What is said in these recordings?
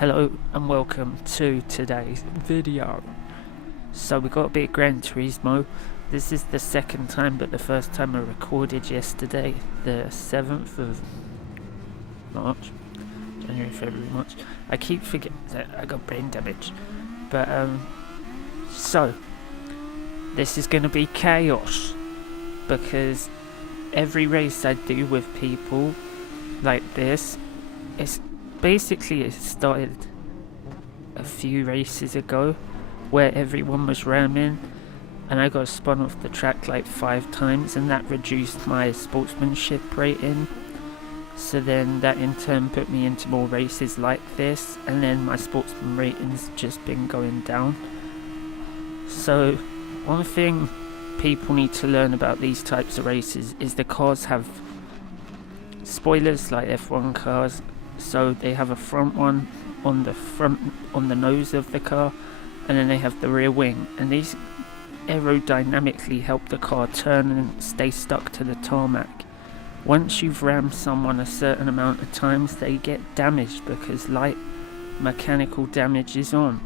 Hello and welcome to today's video. So we got a bit of Gran Turismo. This is the second time, but the first time I recorded yesterday, the 7th of March. January, February, March. I keep forgetting that I got brain damage. But so this is going to be chaos, because every race I do with people like this, it started a few races ago where everyone was ramming and I got spun off the track like 5 times, and that reduced my sportsmanship rating. So then that in turn put me into more races like this, and then my sportsman rating's just been going down. So one thing people need to learn about these types of races is the cars have spoilers like F1 cars. So they have a front one on the nose of the car, and then they have the rear wing, and these aerodynamically help the car turn and stay stuck to the tarmac. Once you've rammed someone a certain amount of times, they get damaged because light mechanical damage is on.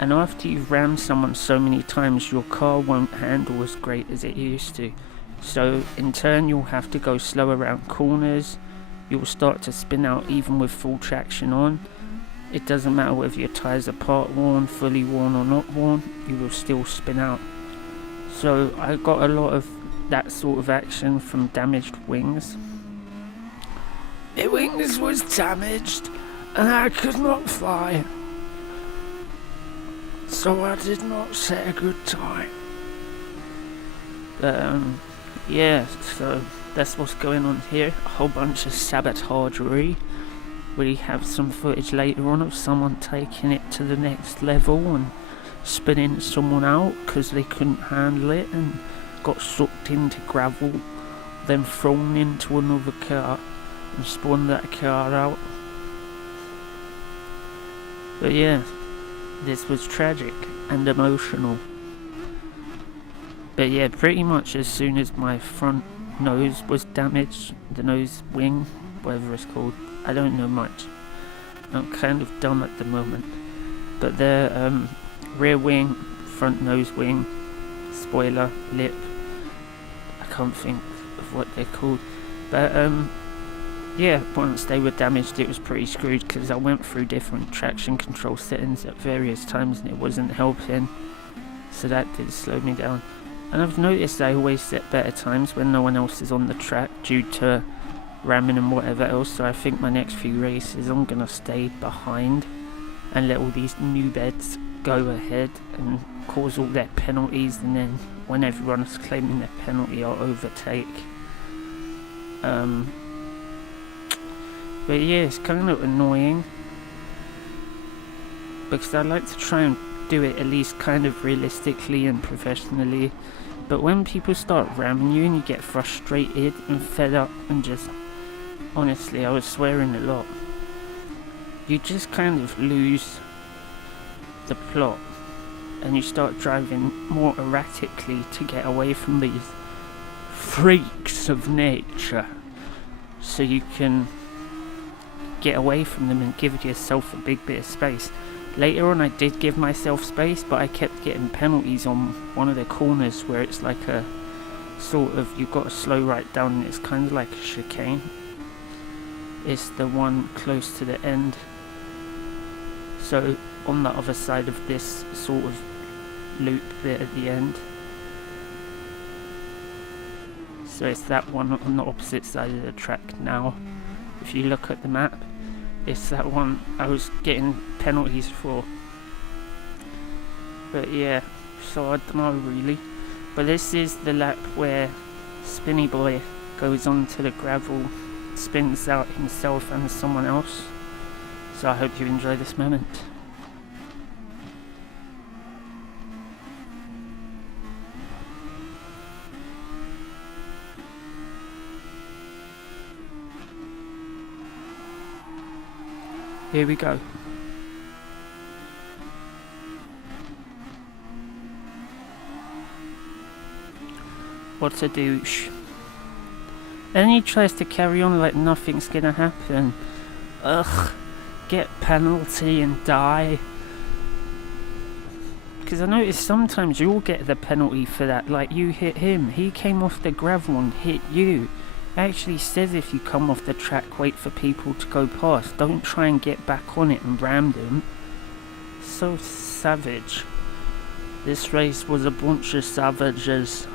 And after you've rammed someone so many times, your car won't handle as great as it used to. So in turn you'll have to go slow around corners. You'll start to spin out even with full traction on. It doesn't matter whether your tyres are part worn, fully worn or not worn, you will still spin out. So I got a lot of that sort of action from damaged wings. My wings was damaged and I could not fly, so I did not set a good time. Yeah, so that's what's going on here. A whole bunch of sabotagery. We have some footage later on of someone taking it to the next level and spinning someone out because they couldn't handle it and got sucked into gravel, then thrown into another car and spun that car out. But yeah, this was tragic and emotional. But yeah, pretty much as soon as my front nose was damaged, the nose wing, whatever it's called, I don't know much. I'm kind of dumb at the moment. But the rear wing, front nose wing, spoiler, lip, I can't think of what they're called. But yeah, once they were damaged it was pretty screwed, because I went through different traction control settings at various times and it wasn't helping. So that did slow me down. And I've noticed I always set better times when no one else is on the track due to ramming and whatever else. So I think my next few races I'm going to stay behind and let all these new beds go ahead and cause all their penalties, and then when everyone's claiming their penalty I'll overtake. But yeah, it's kind of annoying because I like to try and do it at least kind of realistically and professionally, but when people start ramming you and you get frustrated and fed up and just, honestly, I was swearing a lot, you just kind of lose the plot and you start driving more erratically to get away from these freaks of nature, so you can get away from them and give yourself a big bit of space. Later on I did give myself space, but I kept getting penalties on one of the corners where it's like a sort of, you've got to slow right down and it's kind of like a chicane. It's the one close to the end. So on the other side of this sort of loop bit at the end. So it's that one on the opposite side of the track now. If you look at the map, it's that one I was getting penalties for. But yeah, so I don't know really. But this is the lap where Spinny Boy goes onto the gravel, spins out himself and someone else. So I hope you enjoy this moment. Here we go. What a douche. Then he tries to carry on like nothing's gonna happen. Ugh. get penalty and die. Because I noticed sometimes you'll get the penalty for that, like you hit him, he came off the gravel and hit you. It actually says if you come off the track, wait for people to go past, don't try and get back on it and ram them. So savage. This race was a bunch of savages.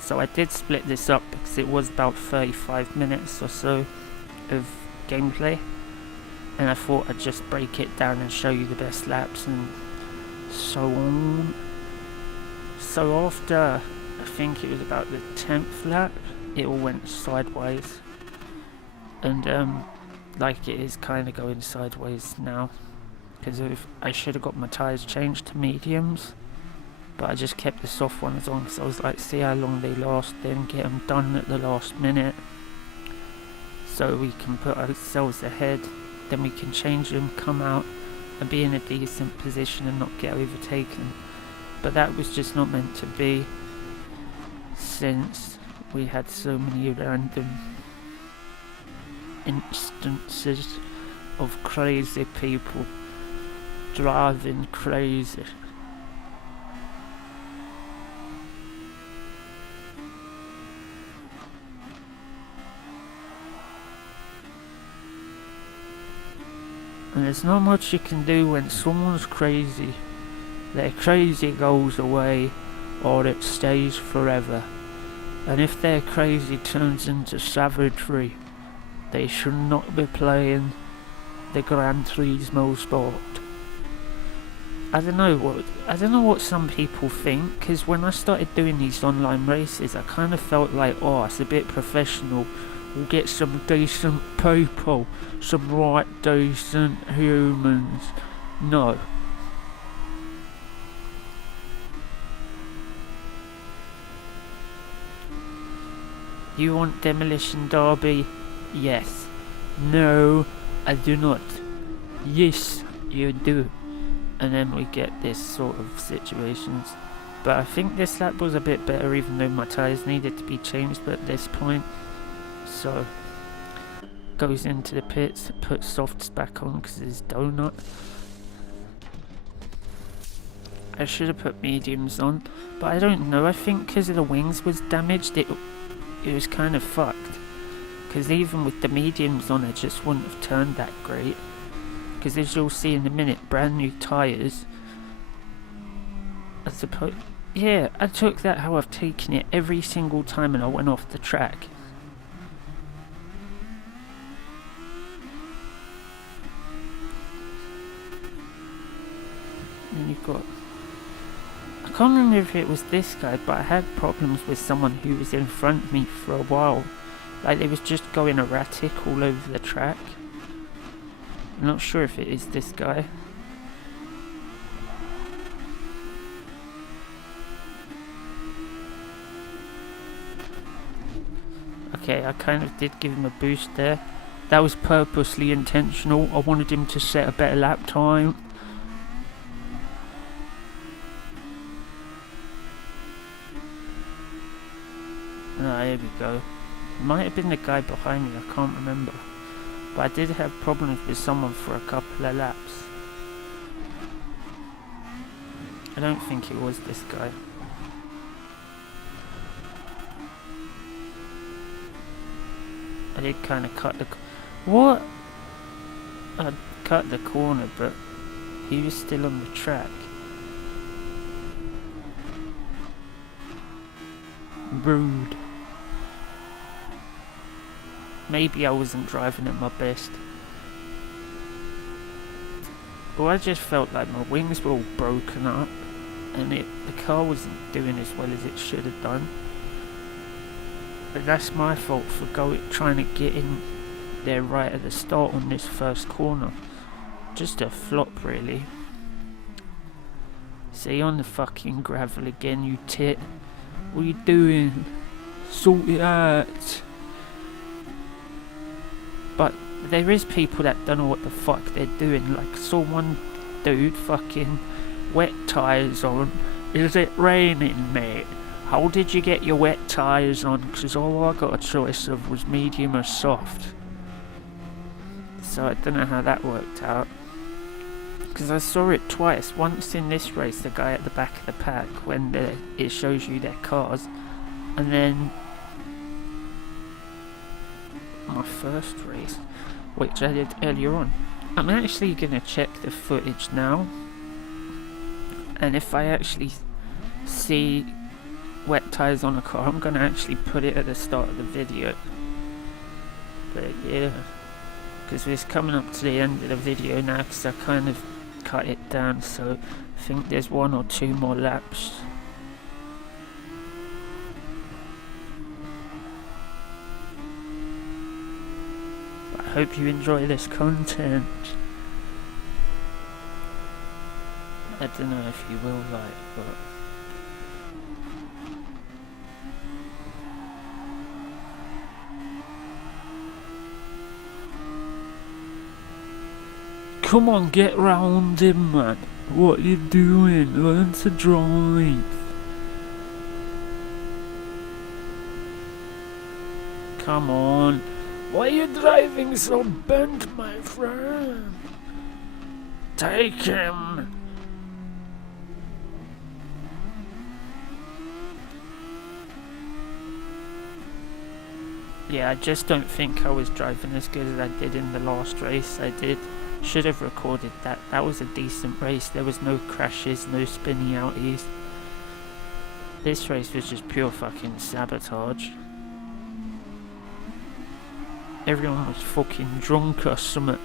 So I did split this up because it was about 35 minutes or so of gameplay, and I thought I'd just break it down and show you the best laps and so on. So after, I think it was about the 10th lap, it all went sideways, and like it is kind of going sideways now, because I should have got my tyres changed to mediums, but I just kept the soft ones on because I was like, see how long they last, then get them done at the last minute so we can put ourselves ahead, then we can change them, come out and be in a decent position and not get overtaken. But that was just not meant to be, since we had so many random instances of crazy people driving crazy. And there's not much you can do when someone's crazy. Their crazy goes away, or it stays forever. And if their crazy turns into savagery, they should not be playing the Gran Turismo sport. I don't know what some people think, because when I started doing these online races, I kind of felt like, oh, it's a bit professional. We'll get some decent people, some right decent humans. No. You want Demolition Derby? Yes. No, I do not. Yes, you do. And then we get this sort of situations. But I think this lap was a bit better, even though my tyres needed to be changed at this point. So, goes into the pits, puts softs back on because it's donut. I should have put mediums on, but I don't know, I think because the wings was damaged, it was kind of fucked. Because even with the mediums on, it just wouldn't have turned that great. Because as you'll see in a minute, brand new tyres. I suppose, yeah, I took that how I've taken it every single time and I went off the track. And you've got, I can't remember if it was this guy, but I had problems with someone who was in front of me for a while. Like they was just going erratic all over the track. I'm not sure if it is this guy. Okay, I kind of did give him a boost there. That was purposely intentional. I wanted him to set a better lap time. Ah, here we go. Might have been the guy behind me, I can't remember. But I did have problems with someone for a couple of laps. I don't think it was this guy. I did kind of cut the... What? I cut the corner, but he was still on the track. Rude. Maybe I wasn't driving at my best. But I just felt like my wings were all broken up and the car wasn't doing as well as it should have done. But that's my fault for trying to get in there right at the start on this first corner. Just a flop, really. See, on the fucking gravel again, you tit. What are you doing? Sort it out. But there is people that don't know what the fuck they're doing. Like, saw one dude fucking wet tyres on. Is it raining, mate? How did you get your wet tyres on? Because all I got a choice of was medium or soft. So I don't know how that worked out. Because I saw it twice. Once in this race, the guy at the back of the pack, when it shows you their cars. And then my first race, which I did earlier on. I'm actually going to check the footage now. And if I actually see wet tyres on a car, I'm going to actually put it at the start of the video. But yeah, because it's coming up to the end of the video now, because I kind of cut it down, so I think there's 1 or 2 more laps. But I hope you enjoy this content. I don't know if you will but come on, get round him, man. What you doing? Learn to drive. Come on. Why are you driving so bent, my friend? Take him. Yeah, I just don't think I was driving as good as I did in the last race. Should have recorded that. That was a decent race. There was no crashes, no spinny outies. This race was just pure fucking sabotage. Everyone was fucking drunk or something.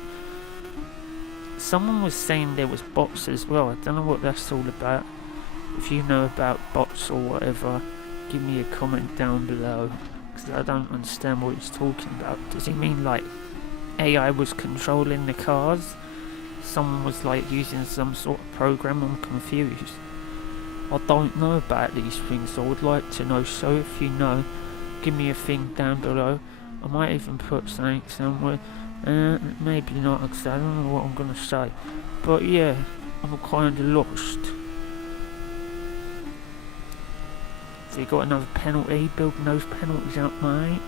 Someone was saying there was bots as well. I don't know what that's all about. If you know about bots or whatever, give me a comment down below. Because I don't understand what he's talking about. Does he mean like AI was controlling the cars? Someone was like using some sort of program? I'm confused. I don't know about these things. I would like to know. So if you know, give me a thing down below. I might even put something somewhere. Maybe not, because I don't know what I'm going to say. But yeah, I'm kind of lost. So you got another penalty, building those penalties up, mate.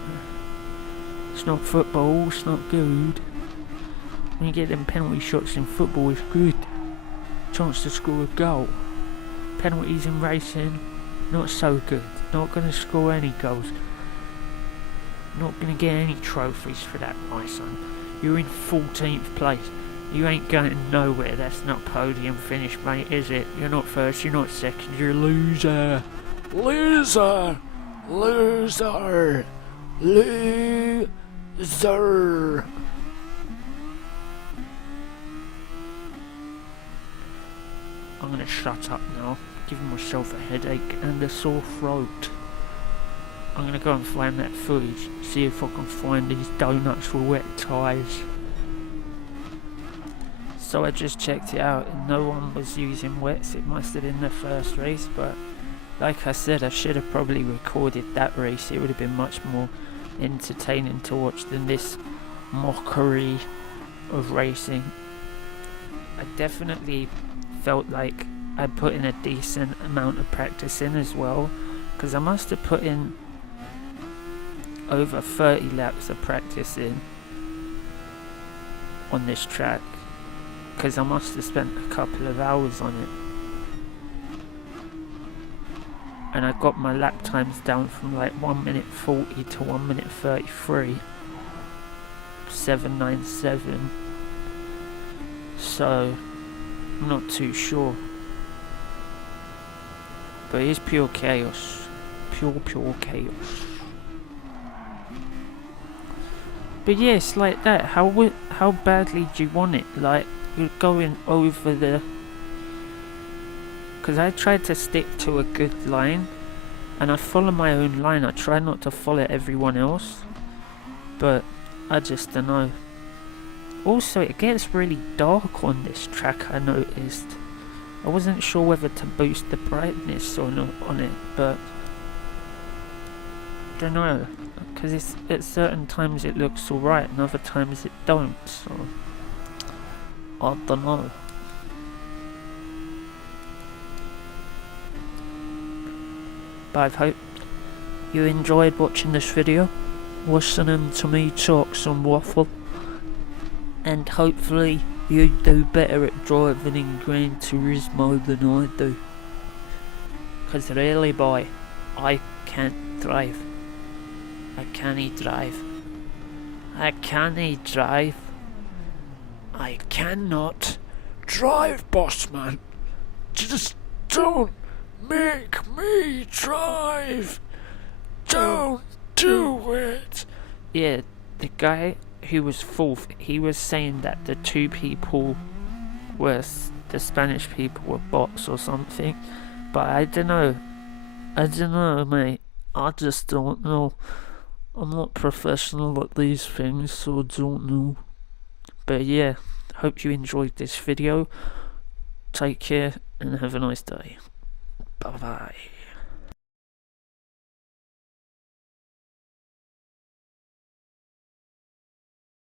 It's not football, it's not good. When you get them penalty shots in football, it's good. Chance to score a goal. Penalties in racing, not so good. Not going to score any goals. Not going to get any trophies for that, my son. You're in 14th place. You ain't going nowhere. That's not podium finish, mate, is it? You're not first, you're not second, you're a loser. Loser! Loser! Loser! I'm gonna shut up now, giving myself a headache and a sore throat. I'm gonna go and find that footage, see if I can find these donuts with wet tyres. So I just checked it out and no one was using wets. It must have been the first race, but like I said, I should have probably recorded that race. It would have been much more entertaining to watch than this mockery of racing. I definitely felt like I put in a decent amount of practice in as well, because I must have put in over 30 laps of practice in on this track, because I must have spent a couple of hours on it. And I got my lap times down from like 1 minute 40 to 1 minute 33. 797. So I'm not too sure. But it's pure chaos. Pure chaos. But yeah, it's like that. How badly do you want it? Like, you're going over the... Because I tried to stick to a good line, and I follow my own line. I try not to follow everyone else, but I just don't know. Also, it gets really dark on this track, I noticed. I wasn't sure whether to boost the brightness or not on it, but I don't know, because at certain times it looks alright and other times it don't, so I don't know. But I hope you enjoyed watching this video, listening to me talk some waffle, and hopefully you do better at driving in Gran Turismo than I do. Because really, boy, I can't drive. I can't drive. I can't drive. I cannot drive, boss man. Just don't make me drive. Don't do it. Yeah, the guy who was fourth, he was saying that the two people were, the Spanish people were bots or something. But I don't know, mate. I just don't know. I'm not professional at these things, so I don't know. But yeah, hope you enjoyed this video. Take care and have a nice day. Bye bye.